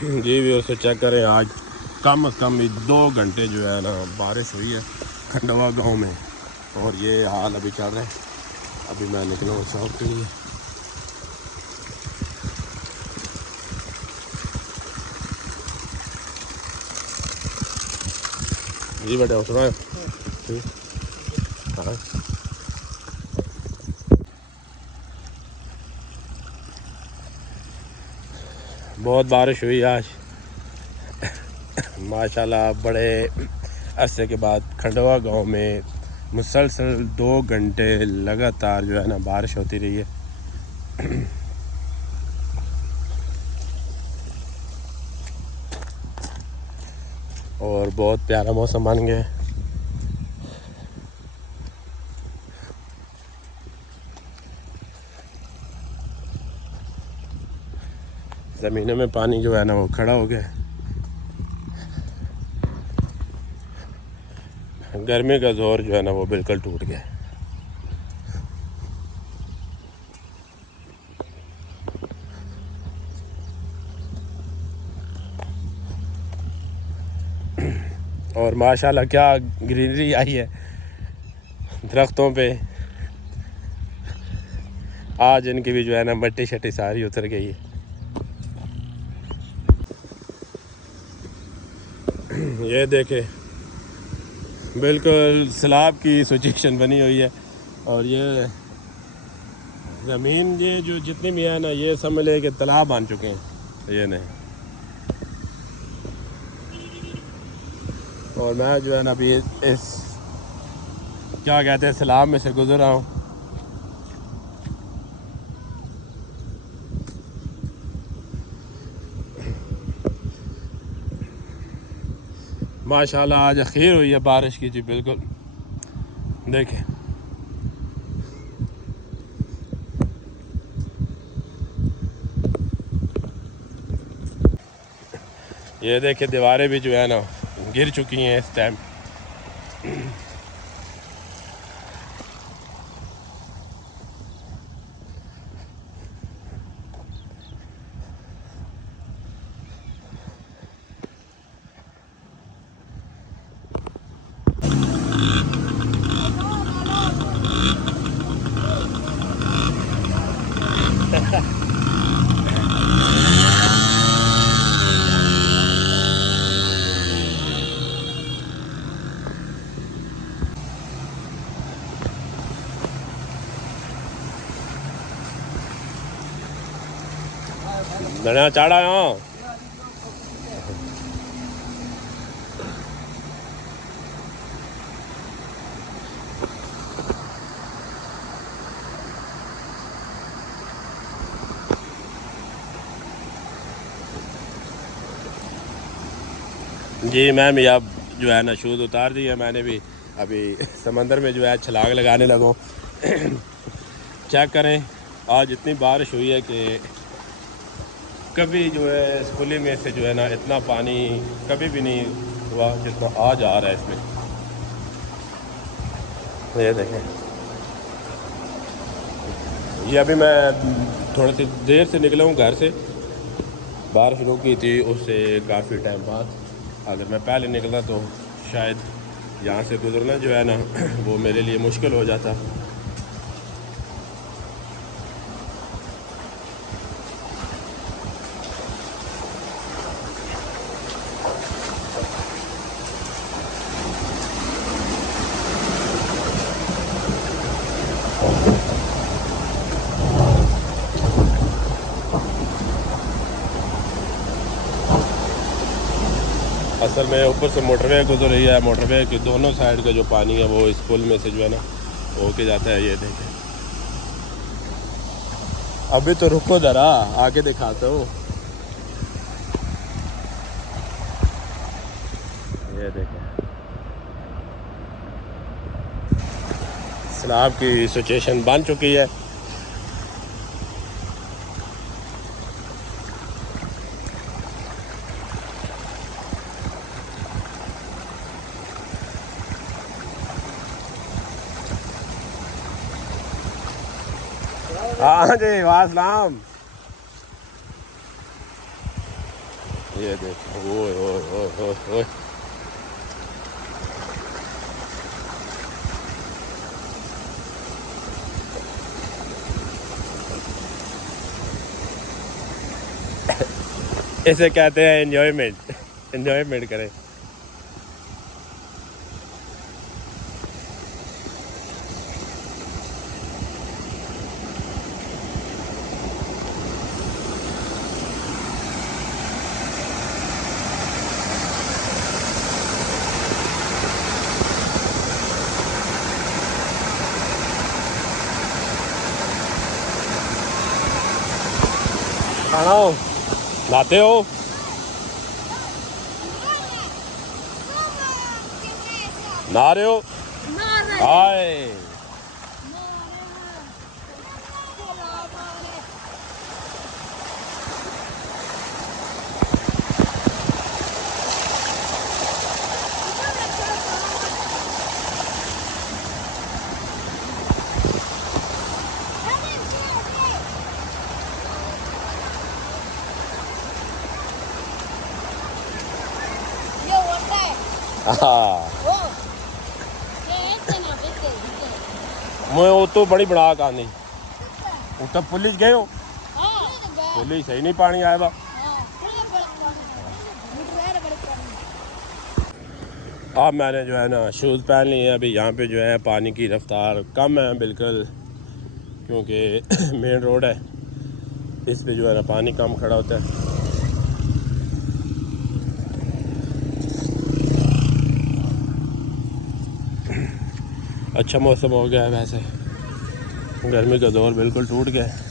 जी भी उससे चेक करें, आज कम से कम 2 घंटे जो है ना बारिश हुई है खंडवा गांव में, और ये हाल अभी चल रहा है। अभी मैं निकला हूँ शॉप के लिए। जी बेटा उठ रहा है। ठीक। हाँ बहुत बारिश हुई आज माशाल्लाह। बड़े अरसे के बाद खंडवा गांव में मुसलसल 2 घंटे लगातार जो है ना बारिश होती रही है। और बहुत प्यारा मौसम बन गया है। ज़मीनों में पानी जो है ना वो खड़ा हो गया। गर्मी का जोर जो है ना वो बिल्कुल टूट गया। और माशाल्लाह क्या ग्रीनरी आई है दरख्तों पे। आज इनकी भी जो है ना मट्टी शट्टी सारी उतर गई है। ये देखे बिल्कुल सैलाब की सिचुएशन बनी हुई है। और ये ज़मीन ये जो जितनी भी है ना ये समझ ले कि तालाब बन चुके हैं ये नहीं। और मैं जो है ना अभी इस क्या कहते हैं सैलाब में से गुजर रहा हूँ। माशाल्लाह आज अखीर हुई है बारिश की जी बिल्कुल। देखें ये देखें दीवारें भी जो है ना गिर चुकी हैं इस टाइम। धनिया चाड़ा हाँ। जी मैम ये अब जो है ना शूज़ उतार दिया मैंने भी। अभी समंदर में जो है छलांग लगाने लगो। चेक करें आज इतनी बारिश हुई है कि कभी जो है इस खुले में से जो है ना इतना पानी कभी भी नहीं हुआ जितना आज आ रहा है इसमें। ये देखें ये अभी मैं थोड़ी सी देर से निकला हूँ घर से। बारिश रुकी थी उससे काफ़ी टाइम बाद। अगर मैं पहले निकला तो शायद यहाँ से गुजरना जो है ना वो मेरे लिए मुश्किल हो जाता। असल में ऊपर से मोटरवे गुजर रही है। मोटरवे के दोनों साइड का जो पानी है वो इस पुल में से जो है ना होके जाता है। ये देखें अभी तो रुको ज़रा आगे दिखाता हूँ। ये देखें सैलाब की सिचुएशन बन चुकी है। हाँ जी वासलाम। ये देखो, ओए ओए ओए ओए ओए। इसे कहते हैं एंजॉयमेंट। एंजॉयमेंट करें। खाना हो, नहाते हो? नहा रहे हो? हाय। मैं वो तो बड़ी बड़ा कहानी उत्तर पुलिस गए हो? पुलिस सही नहीं पानी आया था। अब मैंने जो है ना शूज़ पहन लिए हैं। अभी यहाँ पे जो है पानी की रफ्तार कम है बिल्कुल, क्योंकि मेन रोड है, इस पे जो है ना पानी कम खड़ा होता है। अच्छा मौसम हो गया है, वैसे गर्मी का दौर बिल्कुल टूट गया है।